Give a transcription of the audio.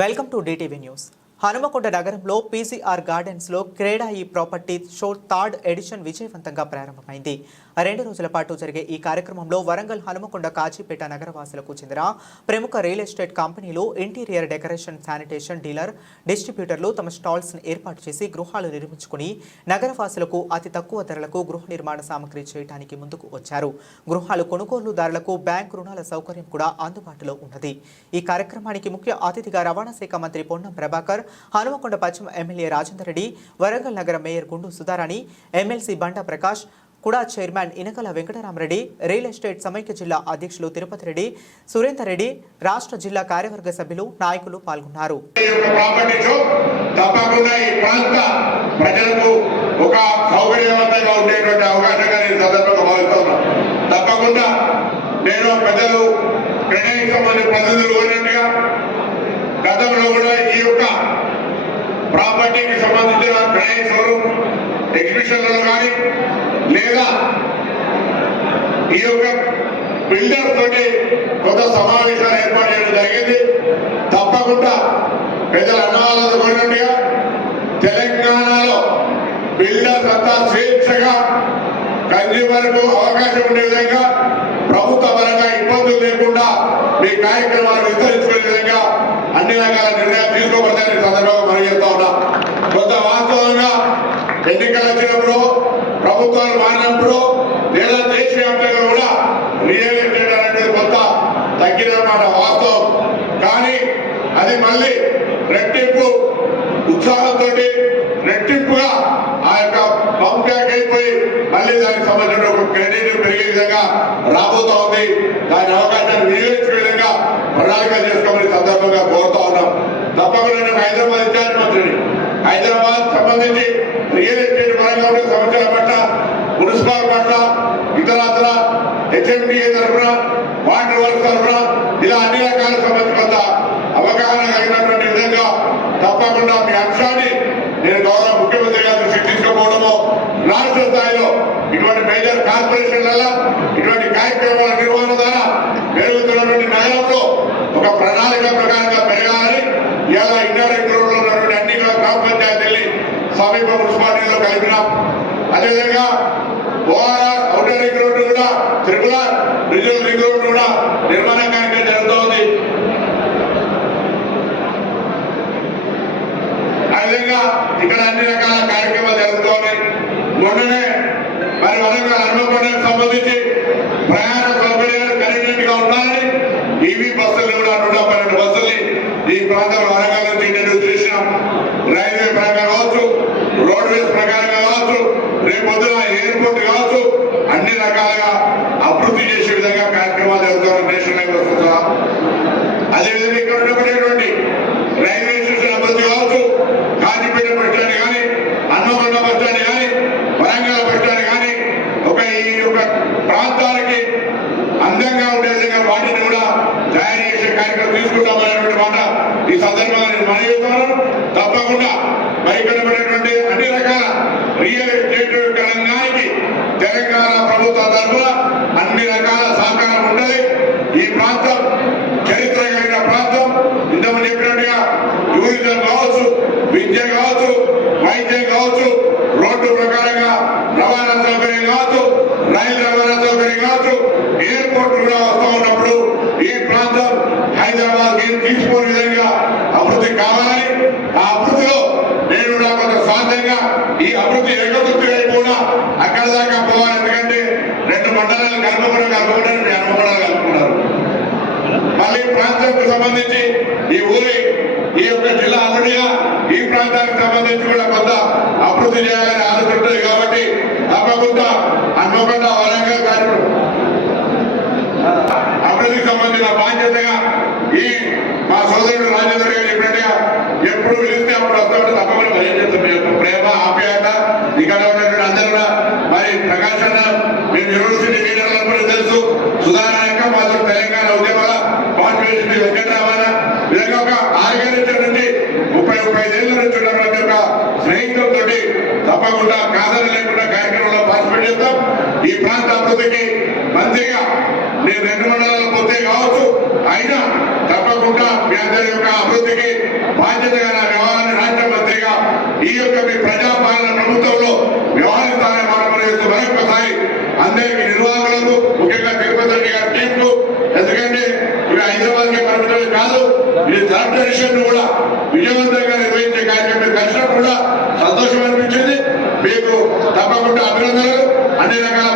Welcome to DTV news. Hanumakonda నగరంలో PCR గార్డెన్స్లో CREDAI property show third edition విజయవంతంగా ప్రారంభమైంది. 2 రోజుల పాటు జరిగే ఈ కార్యక్రమంలో వరంగల్, హనుమకొండ, కాజీపేట నగరవాసులకు చెందిన ప్రముఖ రియల్ ఎస్టేట్ కంపెనీలు, ఇంటీరియర్ డెకరేషన్, శానిటేషన్ డీలర్, డిస్ట్రిబ్యూటర్లు తమ స్టాల్స్ను ఏర్పాటు చేసి గృహాలు నిర్మించుకుని నగరవాసులకు అతి తక్కువ ధరలకు గృహ నిర్మాణ సామగ్రి చేయడానికి ముందుకు వచ్చారు. గృహాలు కొనుగోలుదారులకు బ్యాంక్ రుణాల సౌకర్యం కూడా అందుబాటులో ఉన్నది. ఈ కార్యక్రమానికి ముఖ్య అతిథిగా రవాణా శాఖ మంత్రి పొన్నం ప్రభాకర్, హనుమకొండ పశ్చిమ ఎమ్మెల్యే రాజేందర్ రెడ్డి, వరంగల్ నగర మేయర్ గుండు సుధారాణి, ఎమ్మెల్సీ బండా ప్రకాష్, కుడా చైర్మన్ ఇనకల వెంకటరామరెడ్డి, రియల్ ఎస్టేట్ సమైక్య జిల్లా అధ్యక్షులు తిరుపతి రెడ్డి, సురేందర్ రెడ్డి, రాష్ట్ర జిల్లా కార్యవర్గ సభ్యులు, నాయకులు పాల్గొన్నారు. గతంలో కూడా ఈ యొక్క ప్రాపర్టీకి సంబంధించిన గ్రాండ్ షోరూమ్ ఎగ్జిబిషన్లలో కానీ లేదా ఈ యొక్క బిల్డర్ తోటి కొంత సమావేశాలు ఏర్పాటు చేయడం జరిగింది. తప్పకుండా ప్రజల అన్నవాళ్ళతో కోరినట్టుగా తెలంగాణలో బిల్డర్స్ అంతా స్వేచ్ఛగా కన్జ్యూమర్కు అవకాశం ఉండే విధంగా, ప్రభుత్వ పరంగా ఇబ్బందులు లేకుండా మీ కార్యక్రమాలు విస్తరించుకునే విధంగా అన్ని రకాల నిర్ణయాలు తీసుకోబడతాయని సందర్భంగా మనం చెప్తా ఉన్నాం. కొంత వాస్తవంగా ఎన్నికలు వచ్చినప్పుడు, ప్రభుత్వాలు మారినప్పుడు లేదా దేశవ్యాప్తంగా కూడా రియల్ ఎస్టేట్ అనేది కొంత తగ్గినమాట వాస్తవం. కానీ అది మళ్ళీ రెట్టింపు ఉత్సాహంతో రెట్టింపుగా ఆ యొక్క పంప్ బ్యాక్ అయిపోయి మళ్ళీ దానికి సంబంధించిన ఒక క్రెడిట్ పెరిగే విధంగా రాబోతా ఉంది. దాని అవకాశాన్ని వినియోగించే విధంగా ప్రణాళిక చేసుకోమని సందర్భంగా కోరుతా ఉన్నాం. తప్పకుండా నేను హైదరాబాద్ ఇన్ఛార్జ్ మంత్రిని, హైదరాబాద్ సంబంధించి రియల్ ఎస్టేట్ పరంగా ఉండే సమస్యల పట్ల, మున్సిపల్ పట్ల, ఇతరత్ర హెచ్ఎండిఏ తరఫున, వాటర్ వర్క్స్ తరఫున ఇలా అన్ని రకాల సంబంధించిన అవగాహన కలిగినటువంటి విధంగా తప్పకుండా మీ అంశాన్ని నేను గౌరవ ముఖ్యమంత్రి గారు దృష్టికి తీసుకుపోవడము, రాష్ట్ర స్థాయిలో ఇటువంటి మేజర్ కార్పొరేషన్ల ఇటువంటి కార్యక్రమాల నిర్వహణ ద్వారా పెరుగుతున్నటువంటి నగరంలో ఒక ప్రణాళిక ప్రకారంగా పెరగాలని ఇలా ఇండైరెక్ట్ రోడ్లో ఉన్నటువంటి అన్ని గ్రామ పంచాయతీల్ని సమీప మున్సిపాలిటీలో కలిపినాం. అదేవిధంగా ఓఆర్ఆర్ ఔటర్ రింగ్ రోడ్డు కూడా, త్రిపులార్ రిజర్వ్ రింగ్ రోడ్డు కూడా నిర్మాణ కార్యక్రమం జరుగుతోంది. అదేవిధంగా ఇక్కడ అన్ని రకాల కార్యక్రమాలు జరుగుతున్నాయి. మొన్ననే మరి వరంగల్ హనుమకొండకు సంబంధించి ప్రయాణ సౌకర్యాలు కన్వీనియంట్ గా ఉండాలని ఈవీ బస్సులు కూడా 112 బస్సుల్ని ఈ ప్రాంతంలో వరంగల్ నుంచి ఇంట్రడ్యూస్ చేసినాం. రైల్వే పరంగా కావచ్చు, రోడ్వేస్ ప్రకారంగా కావచ్చు, రేపొద్దున ఎయిర్పోర్ట్ కావచ్చు, అన్ని రకాలుగా అభివృద్ధి చేసే విధంగా కార్యక్రమాలు జరుగుతున్నారు నేషనల్ లెవెల్ వస్తుందా. అదేవిధంగా ఇక్కడ ఉన్నటువంటి రైల్వే స్టేషన్ అభివృద్ధి కావచ్చు, కాజీపేట బస్ స్టాండ్ కానీ, హన్మకొండ బస్ స్టాండ్ కానీ, వరంగల్ బస్ స్టాండ్ కానీ, ఈ యొక్క ప్రాంతానికి అందంగా ఉండే విధంగా వాటిని కూడా తయారు చేసే కార్యక్రమం తీసుకుంటామనేటువంటి మాట ఈ సందర్భంగా నేను మనవి చేస్తున్నాను. తప్పకుండా మరి ఇక్కడ ఉన్నటువంటి అన్ని రకాల రియల్ ఎస్టేట్ రంగానికి తెలంగాణ ప్రభుత్వం తరఫున అన్ని రకాల సహకారం ఉండాలి. ఈ ప్రాంతం చరిత్ర కలిగిన ప్రాంతం. ఇంతకుముందు చెప్పినట్టుగా టూరిజం కావచ్చు, విద్య కావచ్చు, వైద్యం కావచ్చు, రోడ్డు ప్రకారంగా రవాణా సౌకర్యం కావచ్చు, రైలు రవాణా సౌకర్యం కావచ్చు, ఎయిర్పోర్ట్ కూడా వస్తూ ఉన్నప్పుడు ఈ ప్రాంతం హైదరాబాద్ తీసుకునే విధంగా అభివృద్ధి కావాలని, ఆ అభివృద్ధిలో నేను కూడా కొంత స్వాతంగా ఈ అభివృద్ధి ఏకతృప్తిగా కూడా అక్కడ దాకా పోవాలి. ఎందుకంటే 2 మండలాలు కలుపుకోవడానికి మీ అనుకోవడాలు కలుపుకున్నారు. మళ్ళీ ప్రాంతానికి సంబంధించి ఈ ఊరి ఈ యొక్క జిల్లా అభివృద్ధిగా ఈ ప్రాంతానికి సంబంధించి కూడా కొంత అభివృద్ధి చేయాలని ఆలోచన ఉంటుంది. కాబట్టి తప్పకుండా హన్మకొండ, వరంగల్ అభివృద్ధికి సంబంధించిన బాధ్యతగా ఈ మా సోదరుడు రాజేందర్ గారు చెప్పినట్టుగా ఎప్పుడు పిలిస్తే అప్పుడు వస్తామంటే తప్పకుండా భయం చేస్తాం. మీ యొక్క ప్రేమ, ఆప్యాయత ఇక్కడ ఉన్నటువంటి అందరూ కూడా మరి ప్రకాశ్ అన్న మేము యూనివర్సిటీ లీడర్లందరూ తెలుసు, సుధారాయక మాత్రం తెలంగాణ ఉద్యమాల కాన్స్టిట్యూషన్ వెంకటరామన్న విధంగా ఒక ఆర్గనైజేషన్ నుంచి 30-35 ఏళ్ళ నుంచి ఉన్నటువంటి ఒక స్నేహితులతో తప్పకుండా కాదన లేకుండా కార్యక్రమంలో పార్టిసిపేట్ చేస్తాం. ఈ ప్రాంత అభివృద్ధికి మంత్రిగా నేను 2 మండలాలు పోతే కావచ్చు, అయినా తప్పకుండా మీ అందరి యొక్క అభివృద్ధికి యొక్క మీ ప్రజాపాలన ప్రభుత్వంలో వ్యవహరిస్తారని మనం చేస్తూ మరొకసారి అందరికీ నిర్వాహకులకు ముఖ్యంగా తిరుపతి రెడ్డి గారి టీంకు, ఎందుకంటే ఇవి హైదరాబాద్ కి పరిమితం కాదు, ఇది థర్డ్ ఎడిషన్ కూడా విజయవంతంగా నిర్వహించే కార్యక్రమం కలిసినప్పుడు కూడా సంతోషం అనిపించింది. మీకు తప్పకుండా అభినందనలు. అన్ని రకాల